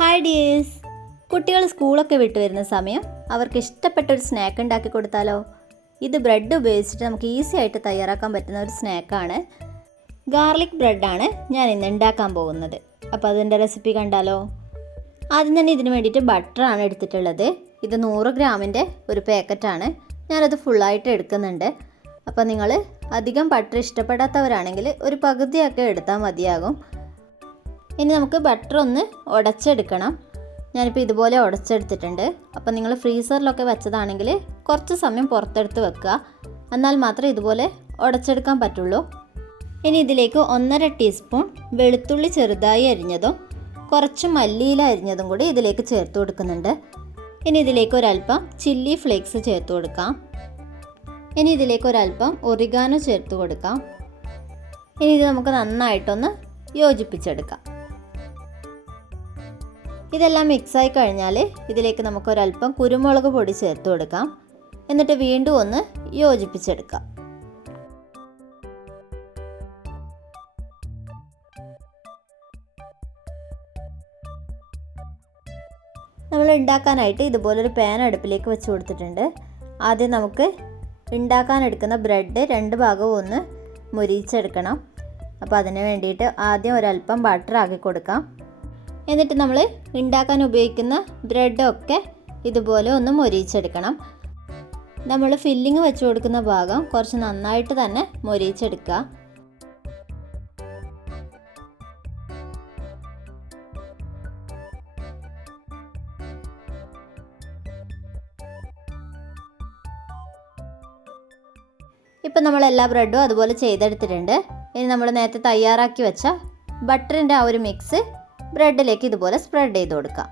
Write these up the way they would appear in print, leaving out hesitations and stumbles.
Hi dears, കുട്ടികൾ സ്കൂളൊക്കെ വിട്ട് വരുന്ന സമയം അവർക്ക് ഇഷ്ടപ്പെട്ട ഒരു സ്നാക്ക് ഉണ്ടാക്കി കൊടുത്താലോ? ഇത് ബ്രെഡ് ഉപയോഗിച്ചിട്ട് നമുക്ക് ഈസി ആയിട്ട് തയ്യാറാക്കാൻ പറ്റുന്ന ഒരു സ്നാക്കാണ്. ഗാർലിക് ബ്രെഡാണ് ഞാൻ ഇന്ന് ഉണ്ടാക്കാൻ പോകുന്നത്. അപ്പോൾ അതിൻ്റെ റെസിപ്പി കണ്ടാലോ? ആദ്യം തന്നെ ഇതിന് വേണ്ടിയിട്ട് ബട്ടറാണ് എടുത്തിട്ടുള്ളത്. ഇത് 100 ഗ്രാമിൻ്റെ ഒരു പാക്കറ്റാണ്. ഞാനത് ഫുള്ളായിട്ട് എടുക്കുന്നുണ്ട്. അപ്പോൾ നിങ്ങൾ അധികം ബട്ടർ ഇഷ്ടപ്പെടാത്തവരാണെങ്കിൽ ഒരു പകുതിയൊക്കെ എടുത്താൽ മതിയാകും. ഇനി നമുക്ക് ബട്ടർ ഒന്ന് ഉടച്ചെടുക്കണം. ഞാനിപ്പോൾ ഇതുപോലെ ഉടച്ചെടുത്തിട്ടുണ്ട്. അപ്പോൾ നിങ്ങൾ ഫ്രീസറിലൊക്കെ വെച്ചതാണെങ്കിൽ കുറച്ച് സമയം പുറത്തെടുത്ത് വെക്കുക, എന്നാൽ മാത്രമേ ഇതുപോലെ ഉടച്ചെടുക്കാൻ പറ്റുള്ളൂ. ഇനി ഇതിലേക്ക് 1.5 ടീസ്പൂൺ വെളുത്തുള്ളി ചെറുതായി അരിഞ്ഞതും കുറച്ച് മല്ലിയില അരിഞ്ഞതും കൂടി ഇതിലേക്ക് ചേർത്ത് കൊടുക്കുന്നുണ്ട്. ഇനി ഇതിലേക്ക് ഒരല്പം ചില്ലി ഫ്ലേക്സ് ചേർത്ത് കൊടുക്കാം. ഇനി ഇതിലേക്ക് ഒരല്പം ഒറിഗാനോ ചേർത്ത് കൊടുക്കാം. ഇനി ഇത് നമുക്ക് നന്നായിട്ടൊന്ന് യോജിപ്പിച്ചെടുക്കാം. ഇതെല്ലാം മിക്സായി കഴിഞ്ഞാൽ ഇതിലേക്ക് നമുക്കൊരല്പം കുരുമുളക് പൊടി ചേർത്ത് കൊടുക്കാം. എന്നിട്ട് വീണ്ടും ഒന്ന് യോജിപ്പിച്ചെടുക്കാം. നമ്മൾ ഉണ്ടാക്കാനായിട്ട് ഇതുപോലൊരു പാൻ അടുപ്പിലേക്ക് വെച്ച് കൊടുത്തിട്ടുണ്ട്. ആദ്യം നമുക്ക് ഉണ്ടാക്കാനെടുക്കുന്ന ബ്രെഡ് 2 ഭാഗവും ഒന്ന് മുരിച്ചെടുക്കണം. അപ്പോൾ അതിന് വേണ്ടിയിട്ട് ആദ്യം ഒരല്പം ബട്ടർ ആക്കി കൊടുക്കാം. എന്നിട്ട് നമ്മൾ ഉണ്ടാക്കാൻ ഉപയോഗിക്കുന്ന ബ്രെഡൊക്കെ ഇതുപോലെ ഒന്ന് മൊരിച്ചെടുക്കണം. നമ്മൾ ഫില്ലിങ് വെച്ച് കൊടുക്കുന്ന ഭാഗം കുറച്ച് നന്നായിട്ട് തന്നെ മൊരിച്ചെടുക്കുക. ഇപ്പം നമ്മൾ എല്ലാ ബ്രെഡും അതുപോലെ ചെയ്തെടുത്തിട്ടുണ്ട്. ഇനി നമ്മൾ നേരത്തെ തയ്യാറാക്കി വെച്ച ബട്ടറിൻ്റെ ആ ഒരു മിക്സ് ബ്രെഡിലേക്ക് ഇതുപോലെ സ്പ്രെഡ് ചെയ്ത് കൊടുക്കാം.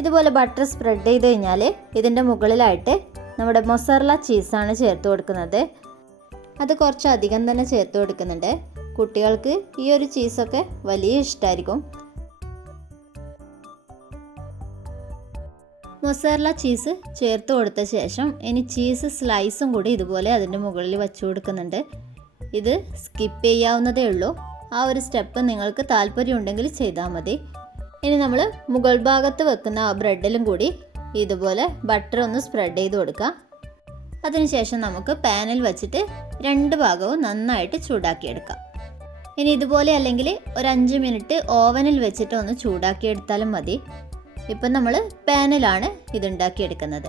ഇതുപോലെ ബട്ടർ സ്പ്രെഡ് ചെയ്ത് കഴിഞ്ഞാൽ ഇതിൻ്റെ മുകളിലായിട്ട് നമ്മുടെ മൊസറല്ല ചീസാണ് ചേർത്ത് കൊടുക്കുന്നത്. അത് കുറച്ച് അധികം തന്നെ ചേർത്ത് കൊടുക്കുന്നുണ്ട്. കുട്ടികൾക്ക് ഈ ഒരു ചീസൊക്കെ വലിയ ഇഷ്ടമായിരിക്കും. മൊസറല്ല ചീസ് ചേർത്ത് കൊടുത്ത ശേഷം ഇനി ചീസ് സ്ലൈസും കൂടി ഇതുപോലെ അതിൻ്റെ മുകളിൽ വെച്ച് കൊടുക്കുന്നുണ്ട്. ഇത് സ്കിപ്പ് ചെയ്യാവുന്നതേ ഉള്ളൂ. ആ ഒരു സ്റ്റെപ്പ് നിങ്ങൾക്ക് താല്പര്യമുണ്ടെങ്കിൽ ചെയ്താൽ മതി. ഇനി നമ്മൾ മുകൾ ഭാഗത്ത് വെക്കുന്ന ആ ബ്രെഡിലും കൂടി ഇതുപോലെ ബട്ടർ ഒന്ന് സ്പ്രെഡ് ചെയ്ത് കൊടുക്കുക. അതിനുശേഷം നമുക്ക് പാനിൽ വെച്ചിട്ട് 2 ഭാഗവും നന്നായിട്ട് ചൂടാക്കിയെടുക്കാം. ഇനി ഇതുപോലെ അല്ലെങ്കിൽ ഒരു 5 മിനിറ്റ് ഓവനിൽ വെച്ചിട്ട് ഒന്ന് ചൂടാക്കിയെടുത്താലും മതി. ഇപ്പം നമ്മൾ പാനിലാണ് ഇതുണ്ടാക്കിയെടുക്കുന്നത്.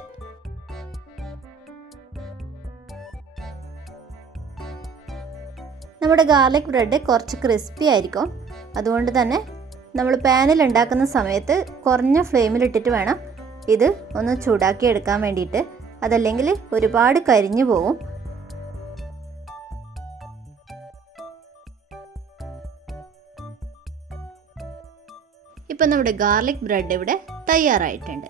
നമ്മുടെ ഗാർലിക് ബ്രെഡ് കുറച്ച് ക്രിസ്പി ആയിരിക്കും. അതുകൊണ്ട് തന്നെ നമ്മൾ പാനിൽ ഉണ്ടാക്കുന്ന സമയത്ത് കുറഞ്ഞ ഫ്ലെയിമിലിട്ടിട്ട് വേണം ഇത് ഒന്ന് ചൂടാക്കി എടുക്കാൻ വേണ്ടിയിട്ട്. അതല്ലെങ്കിൽ ഒരുപാട് കരിഞ്ഞു പോകും. ഇപ്പം നമ്മുടെ ഗാർലിക് ബ്രെഡ് ഇവിടെ തയ്യാറായിട്ടുണ്ട്.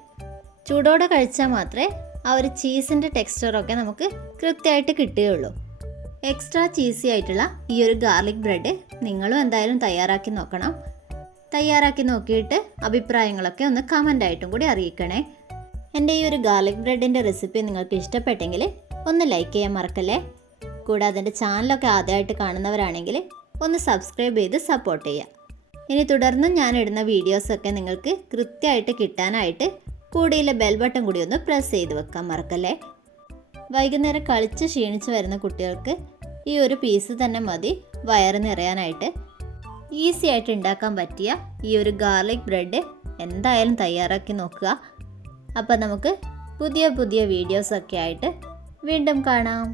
ചൂടോടെ കഴിച്ചാൽ മാത്രമേ ആ ഒരു ചീസിൻ്റെ ടെക്സ്ചറൊക്കെ നമുക്ക് കൃത്യമായിട്ട് കിട്ടുകയുള്ളൂ. എക്സ്ട്രാ ചീസി ആയിട്ടുള്ള ഈ ഒരു ഗാർലിക് ബ്രെഡ് നിങ്ങളും എന്തായാലും തയ്യാറാക്കി നോക്കണം. തയ്യാറാക്കി നോക്കിയിട്ട് അഭിപ്രായങ്ങളൊക്കെ ഒന്ന് കമൻ്റായിട്ടും കൂടി അറിയിക്കണേ. എൻ്റെ ഈ ഒരു ഗാർലിക് ബ്രെഡിൻ്റെ റെസിപ്പി നിങ്ങൾക്ക് ഇഷ്ടപ്പെട്ടെങ്കിൽ ഒന്ന് ലൈക്ക് ചെയ്യാൻ മറക്കല്ലേ. കൂടാതെ എൻ്റെ ചാനലൊക്കെ ആദ്യമായിട്ട് കാണുന്നവരാണെങ്കിൽ ഒന്ന് സബ്സ്ക്രൈബ് ചെയ്ത് സപ്പോർട്ട് ചെയ്യുക. ഇനി തുടർന്നും ഞാനിടുന്ന വീഡിയോസൊക്കെ നിങ്ങൾക്ക് കൃത്യമായിട്ട് കിട്ടാനായിട്ട് കൂടിയുള്ള ബെൽ ബട്ടൺ കൂടി ഒന്ന് പ്രസ് ചെയ്ത് വെക്കാൻ മറക്കല്ലേ. വൈകുന്നേരം കളിച്ച് ക്ഷീണിച്ച് വരുന്ന കുട്ടികൾക്ക് ഈ ഒരു പീസ് തന്നെ മതി വയറ് നിറയാനായിട്ട്. ഈസി ആയിട്ട് ഉണ്ടാക്കാൻ പറ്റിയ ഈ ഒരു ഗാർലിക് ബ്രെഡ് എന്തായാലും തയ്യാറാക്കി നോക്കുക. അപ്പോൾ നമുക്ക് പുതിയ വീഡിയോസൊക്കെ ആയിട്ട് വീണ്ടും കാണാം.